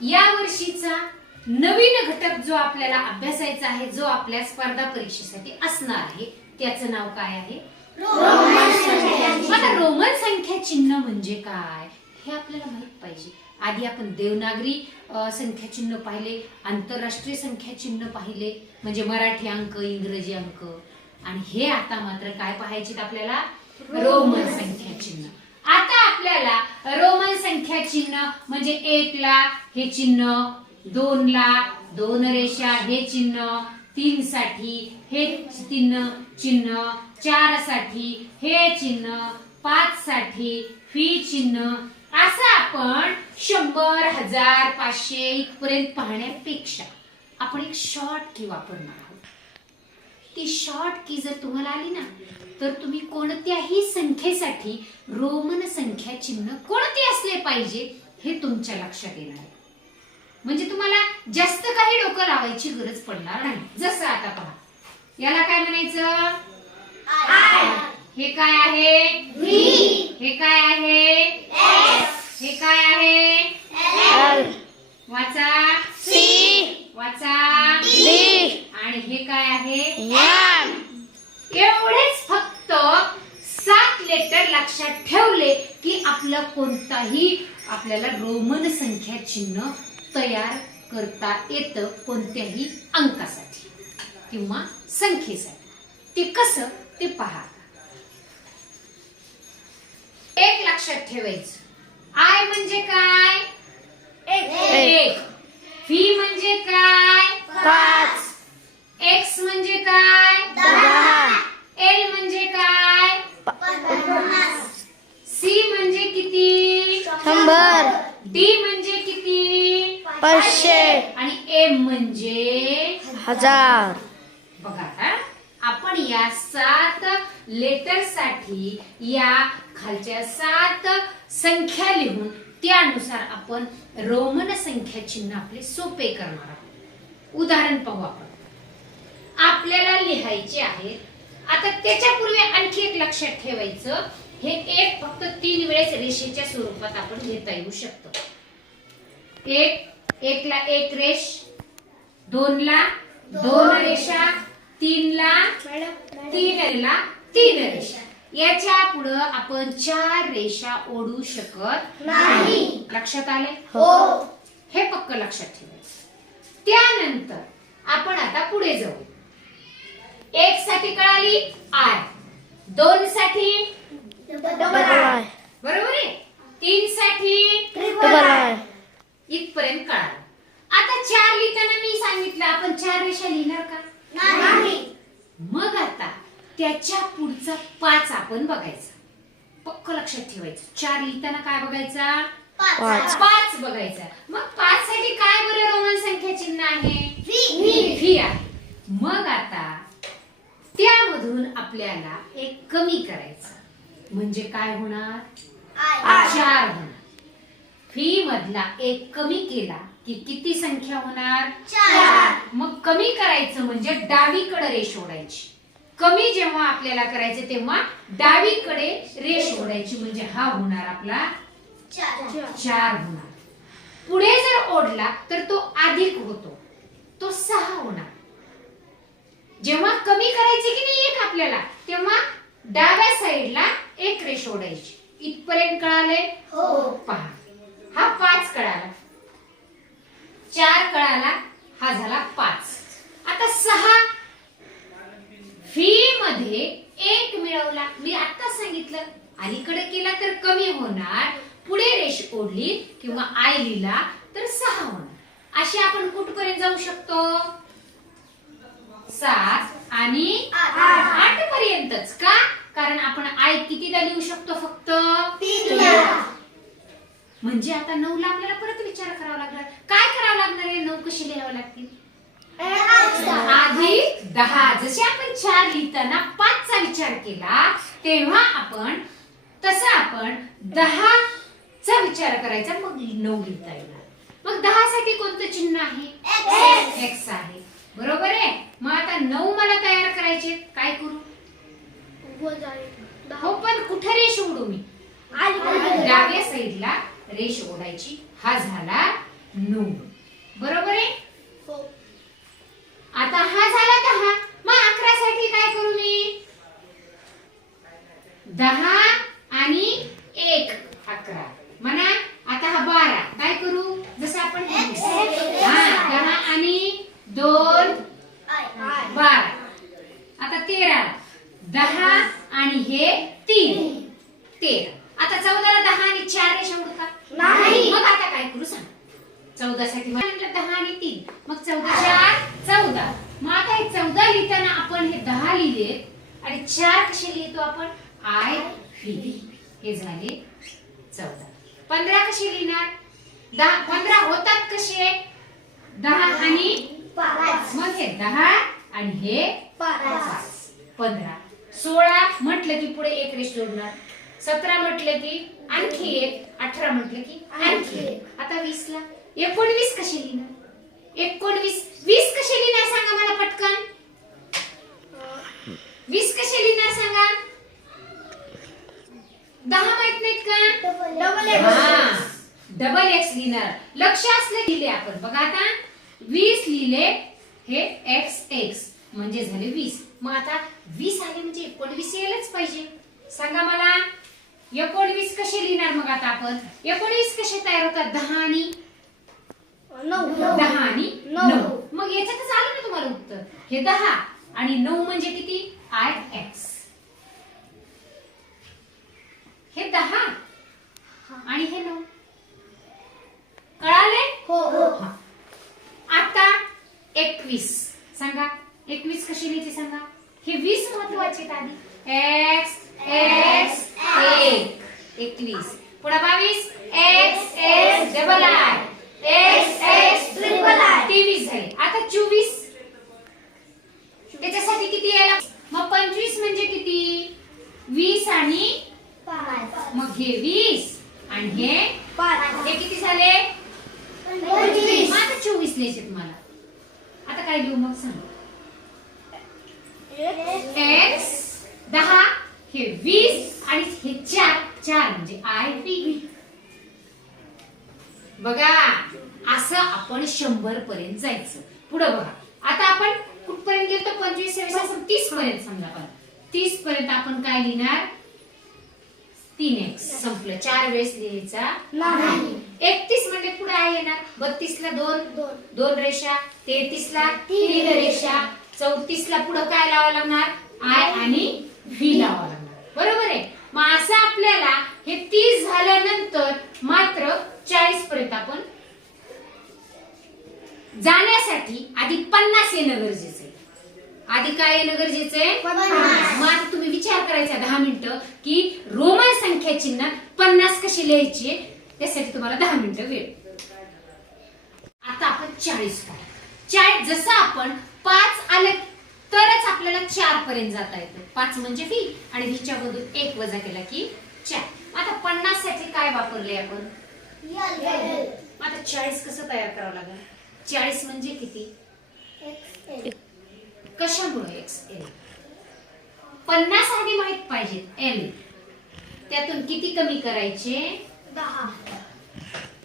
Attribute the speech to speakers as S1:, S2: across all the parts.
S1: या वर्षीचा नवीन घटक जो आपल्याला अभ्यासायचा आहे जो आपल्या स्पर्धा परीक्षेसाठी असणार आहे त्याचं नाव काय आहे? आता रोमन संख्या चिन्ह म्हणजे काय? हे आपल्याला माहीत पाहिजे. आधी आपण देवनागरी संख्या चिन्ह पाहिले आंतरराष्ट्रीय संख्या चिन्ह पाहिले म्हणजे मराठी अंक इंग्रजी अंक. आणि हे आता मात्र काय पाहायचे आपल्याला? रोमन संख्या चिन्ह. आता आपल्याला रोमन संख्या चिन्ह म्हणजे एक ला हे चिन्ह दोन ला दोन रेषा हे चिन्ह तीन साठी हे तीन चिन्ह चारसाठी हे चिन्ह पाच साठी फी चिन्ह. असं आपण शंभर हजार पाचशे इथपर्यंत पाहण्यापेक्षा आपण एक शॉर्ट की वापरणार आहोत. ती शॉर्ट की जर तुम्हाला आली ना तर तुम्ही कोणत्याही संख्येसाठी रोमन संख्या चिन्ह कोणते असले पाहिजे हे तुमच्या लक्षात येणार आहे. म्हणजे तुम्हाला जास्त काही डोकं लावायची गरज पडणार नाही. जसं आता पहा. याला काय म्हणायचं? हे काय आहे? हे काय आहे? हे काय आहे? वाचा. वाचा. आणि हे काय आहे? एवढेच फक्त सात लेटर लक्षात ठेवले की आपलं कोणताही आपल्याला रोमन संख्या चिन्ह तयार करता येतं कोणत्याही अंकासाठी किंवा संख्येसाठी. ते कसं? ते पहा. एक लक्षात ठेवायचं. आय म्हणजे काय? एक. फी म्हणजे काय? एक्स म्हणजे काय? एल म्हणजे काय? सी म्हणजे किती?
S2: शंभर.
S1: डी म्हणजे किती?
S2: पाचशे.
S1: आणि एम म्हणजे?
S2: हजार.
S1: बघा आता आपण या सात लेटरसाठी या खालच्या सात संख्या लिहून त्यानुसार आपण रोमन संख्या चिन्ह आपले सोपे करणार आहोत. उदाहरण पाहू आपण. आपल्याला लिहायचे आहेत. आता त्याच्यापूर्वी आणखी एक लक्षात ठेवायचं. हे एक फक्त तीन वेळेस रेषेच्या स्वरूपात आपण घेता येऊ शकतो. एक एकला एक रेष दोन ला दोन रेषा तीन ला तीन ला तीन रेषा. याच्या पुढं आपण चार रेषा ओढू शकत
S2: नाही.
S1: लक्षात आले?
S2: हो.
S1: हे पक्क लक्षात ठेवायचं. त्यानंतर आपण आता पुढे जाऊ. एक साठी कळाली आय. दोन साठी
S2: डबल आय
S1: बरोबर आहे? तीन साठी
S2: डबल आय
S1: इथपर्यंत कळालं. आता चार लिहिताना मी सांगितलं आपण चार रेषा लिहिणार का?
S2: नाही.
S1: मग आता त्याच्या पुढचा पाच आपण बघायचा. पक्क लक्षात ठेवायचं. चार लिहिताना काय बघायचा?
S2: पाच.
S1: पाच. बघायचा. मग पाच साठी काय बरं रोमन संख्या चिन्ह आहे.
S2: व्ही
S1: आहे. मग आता त्यामधून आपल्याला एक कमी करायचं. म्हणजे काय होणार? चार होणार. फी मधला एक कमी केला की किती संख्या होणार?
S2: चार.
S1: मग कमी करायचं म्हणजे डावीकडे रेष ओढायची. कमी जेव्हा आपल्याला करायचं तेव्हा डावीकडे रेष ओढायची. म्हणजे हा होणार आपला चार होणार. पुढे जर ओढला तर तो अधिक होतो. तो सहा होणार. जेव्हा कमी करायची की नाही एक आपल्याला तेव्हा डाव्या साईडला एक रेष ओढायची. इथपर्यंत कळाले
S2: हो.
S1: पहा. हा पाच कळाला. चार कळाला हा झाला पाच. आता सहा. फी मध्ये एक मिळवला. मी आता सांगितलं. अलीकडे केला तर कमी होणार. पुढे रेष ओढली किंवा आय लिहिला तर सहा होणार. अशी आपण कुठपर्यंत जाऊ शकतो? सात आणि
S2: आठ.
S1: पर्यंतच का? कारण आपण आय कितीदा लिहू शकतो फक्त? म्हणजे आता नऊ ला आपल्याला परत विचार करावा लागणार. काय करावं लागणार आहे? नऊ कशी लिहावं लागतील? आधी दहा. जसे आपण चार लिहिताना पाचचा विचार केला तेव्हा आपण तसं आपण दहा चा विचार करायचा मग नऊ लिहिता येणार. मग दहा साठी कोणतं चिन्ह आहे? एक्स आहे. बरोबर आहे? मग आता नऊ मला तयार करायचे काय करू? हो पण कुठे रेष ओढू मी? डाव्या साईडला रेष ओढायची. हा झाला नऊ. बरोबर आहे?
S2: हो.
S1: आता हा झाला दहा. मग अकरा साठी काय करू मी? दहा आणि एक अकरा म्हणा आता हा बारा काय करू जसं आपण म्हटलं. हा दहा आणि दोन बारा आता तेरा दहा आणि हे तीन तेरा आता चौदाला दहा आणि चार रेषा उडका
S2: नाही.
S1: मग आता काय करू सांग चौदा साठी म्हटलं दहा आणि तीन मग चौदा चार चौदा मग आता हे चौदा लिहिताना आपण हे दहा लिहिले आणि चार कसे लिहितो आपण आय व्ही हे झाले चौदा. पंधरा कसे लिहिणार? दहा पंधरा होतात कसे? दहा आणि मग हे दहा आणि हे पाच. पंधरा. सोळा म्हटलं की पुढे एक रेष जोडणार. सतरा म्हटलं की आणखी एक. अठरा म्हटलं की आणखी एक. आता वीस ला एकोणवीस कसे लिहिणार? एकोणवीस वीस कसे लिहिणार सांगा मला पटकन वीस कसे लिहिणार सांगा दहा माहीत नाहीत का हा डबल एक्स लिहिणार लक्ष असलं लिहिले आपण. बघा आता वीस लिहिले हे एक्स एक्स म्हणजे झाले वीस. मग आता वीस आले म्हणजे एकोणवीस यायलाच पाहिजे. सांगा मला एकोणवीस कसे लिहिणार मग आता आपण? एकोणवीस कसे तयार होतात? दहा आणि दहा आणि
S2: नऊ.
S1: नऊ. मग याच्यातच आलं ना तुम्हाला उत्तर? हे दहा आणि नऊ म्हणजे किती? आय एक्स हे दहा आणि हे नऊ. कळाले? हा. आता एकवीस. सांगा एकवीस कशी लिहायची सांगा? हे वीस महत्त्वाचे आधी एक्स एक्स एक. एकवीस. पुढे बावीस. X X double I X X
S2: triple I.
S1: तेवीस झाले. आता चोवीस. त्याच्यासाठी किती यायला? मग पंचवीस म्हणजे किती? वीस आणि मग हे वीस. आणि हे हे किती झाले? आता चोवीस लिहायचे तुम्हाला आता काय लिहू मग सांग. एक्स दहा हे वीस आणि हे चार. चार म्हणजे आय पी. बघा असं आपण शंभर पर्यंत जायचं. पुढे बघा. आता आपण कुठपर्यंत गेलो तर पंचवीस तीस पर्यंत समजा आपण. तीस पर्यंत आपण काय लिहिणार? तीन एक्स संपलं. चार वेळेस लिहायचा. एकतीस म्हणजे पुढे आहे येणार. बत्तीस ला दोन. दोन रेषा तेहतीस ला तीन रेषा. चौतीस ला पुढे काय लावावं लागणार? आय आणि व्ही लावावं लागणार. बरोबर आहे? मग असं आपल्याला हे तीस झाल्यानंतर मात्र चाळीस पर्यंत आपण जाण्यासाठी आधी पन्नास येणं गरजेचं आहे. आधी काय येणं गरजेचं आहे. मग आता तुम्ही विचार करायचा दहा मिनिटं की रोमन संख्या चिन्ह पन्नास कशी लिहायची त्यासाठी तुम्हाला दहा मिनिटं वेळ. आता आपण चाळीस चाळीस जसं आपण पाच आले तरच आपल्याला चार पर्यंत जाता येतं. पाच म्हणजे व्ही आणि व्हीच्या मधून एक वजा केला की चार. आता पन्नाससाठी काय वापरले आपण? आता चाळीस कसं तयार करावं लागेल? चाळीस म्हणजे किती? कशामुळे एक्स एल पन्नास आधी माहीत पाहिजेत एल त्यातून किती कमी करायचे?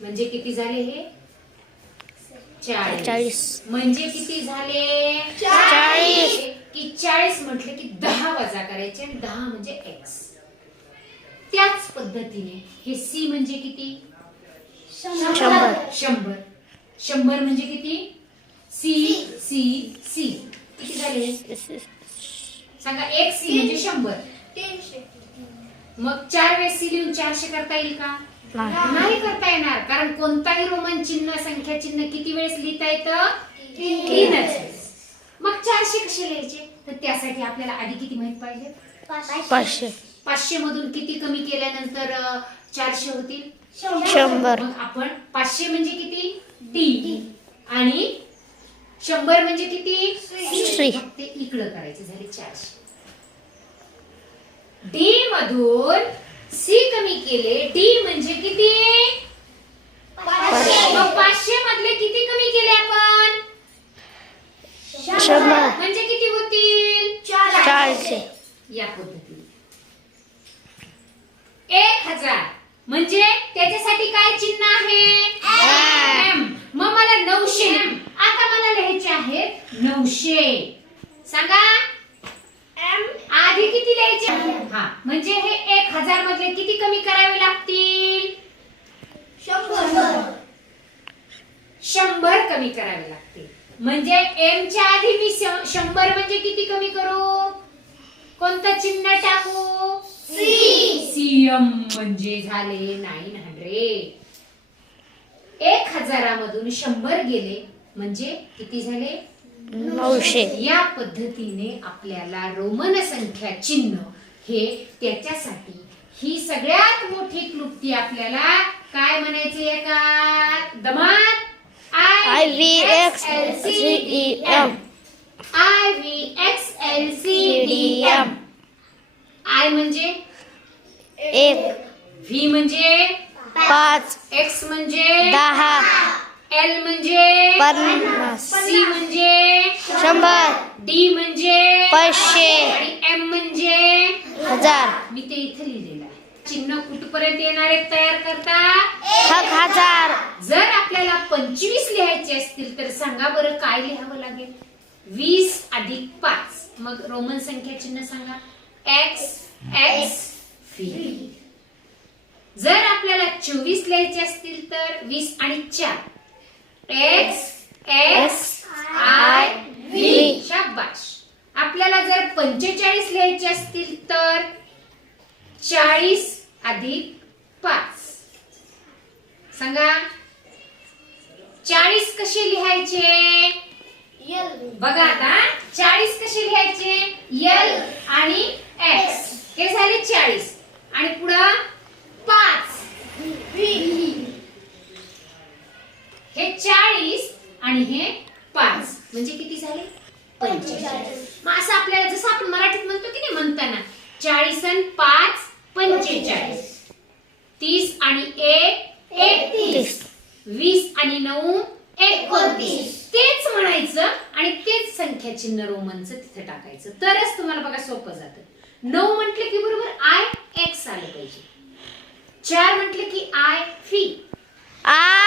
S1: म्हणजे किती झाले हे? चाळीस.
S3: चाळीस.
S1: म्हणजे किती झाले?
S3: चाळीस.
S1: की चाळीस म्हटले की दहा वजा करायचे आणि दहा म्हणजे एक्स त्याच पद्धतीने हे सी म्हणजे किती?
S3: शंभर.
S1: शंभर. शंभर म्हणजे किती? सी सी सी किती झाले? सांगा एक सी म्हणजे शंभर. मग चार वेळेस सी लिहून चारशे करता येईल का?
S3: नाही.
S1: करता येणार. कारण कोणताही रोमन चिन्ह संख्या चिन्ह किती वेळेस लिहिता येतं? तीनच. मग चारशे कसे लिहायचे? तर त्यासाठी आपल्याला आधी किती माहीत पाहिजे?
S3: पाचशे.
S1: पाचशे. मधून किती कमी केल्यानंतर चारशे होतील?
S3: शंभर.
S1: मग आपण पाचशे म्हणजे किती? डी. आणि शंभर म्हणजे किती? ते इकडं करायचे झाले चारशे. डी मधून सी कमी केले डी म्हणजे किती मग पाचशे मधले किती कमी केले आपण
S3: शंभर
S1: म्हणजे किती होतील
S3: चारशे
S1: या पद्धतीने एक हजार म्हणजे त्याच्यासाठी काय चिन्ह आहे
S3: M.
S1: M. मधले किती कमी करावे लागतील?
S2: शंभर.
S1: शंभर कमी करावे लागतील. म्हणजे एम च्या आधी मी शंभर म्हणजे किती कमी करू? कोणतं चिन्ह टाकू?
S2: सी.
S1: सीएम म्हणजे झाले नाईन हंड्रेड एक हजारामधून शंभर गेले म्हणजे किती झाले?
S3: नऊशे
S1: या पद्धतीने आपल्याला रोमन संख्या चिन्ह हे त्याच्यासाठी ही सगळ्यात मोठी क्लुप्ती आपल्याला काय म्हणायचे का दमात?
S3: I V X L C D M.
S1: I V X L C D M I म्हणजे?
S3: एक.
S1: व्ही म्हणजे?
S3: पाच.
S1: एक्स म्हणजे?
S3: दहा.
S1: एल म्हणजे
S3: पन्नास
S1: सी म्हणजे
S3: शंभर.
S1: डी म्हणजे
S3: पाचशे.
S1: आणि एम म्हणजे
S3: हजार.
S1: मी ते इथे लिहिलेलं आहे. चिन्ह कुठपर्यंत येणारे तयार करता?
S3: एक हजार.
S1: जर आपल्याला पंचवीस लिहायचे असतील तर सांगा बरं काय लिहावं लागेल? वीस अधिक पाच. मग रोमन संख्या चिन्ह सांगा. एक्स एक्स व्ही जर आपल्याला चोवीस लिहायचे असतील तर वीस आणि चार. एक्स एक्स आय व्ही शाबाश. आपल्याला जर पंचेचाळीस लिहायचे असतील तर चाळीस अधिक पाच. सांगा. चाळीस कसे लिहायचे? बघा आता चाळीस कसे लिहायचे? यल आणि एक्स हे झाले चाळीस. आणि पुढं पाच हे चाळीस आणि हे पाच. म्हणजे किती झाले? पंचेचाळीस. मग असं आपल्याला जसं आपण मराठीत म्हणतो की नाही म्हणताना चाळीस आणि पाच पंचेचाळीस. तीस आणि एक एकतीस. वीस आणि नऊ एकोणतीस. तेच म्हणायचं आणि तेच संख्या चिन्ह रोमनचं तिथे टाकायचं. तरच तुम्हाला बघा सोपं जातं. नऊ म्हटलं की बरोबर आय एक्स आलं पाहिजे. चार म्हटलं की आय फी.
S3: I,